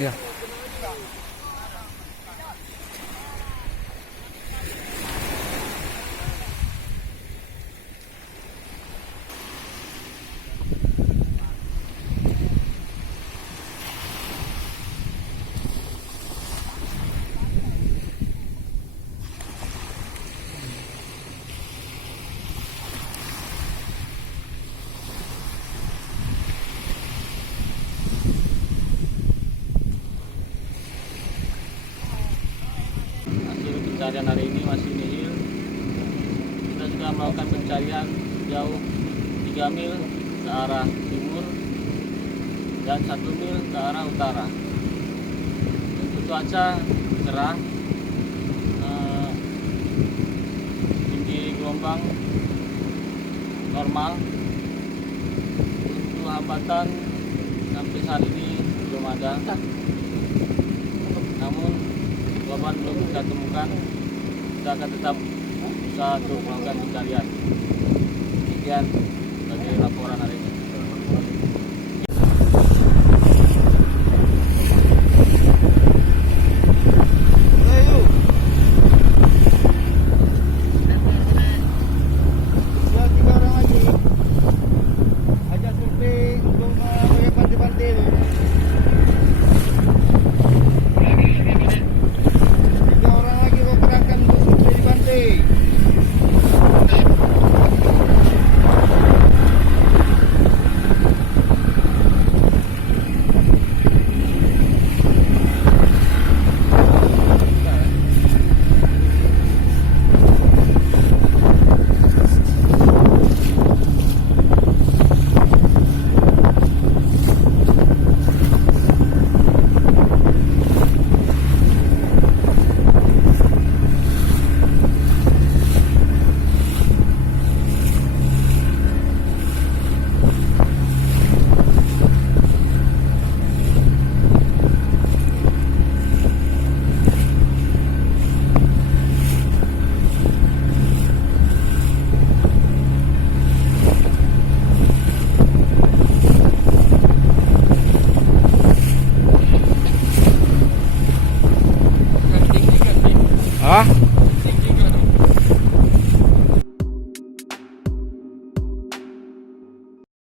Iya. Hasil pencarian hari ini masih nihil. Kita sudah melakukan pencarian jauh 3 mil ke arah timur dan 1 mil ke arah utara. Untuk cuaca cerah, tinggi gelombang normal. Untuk hambatan sampai saat ini belum ada. Namun korban belum kita temukan. Kita akan tetap berusaha untuk melakukan pencarian. Demikian bagi laporan hari ini.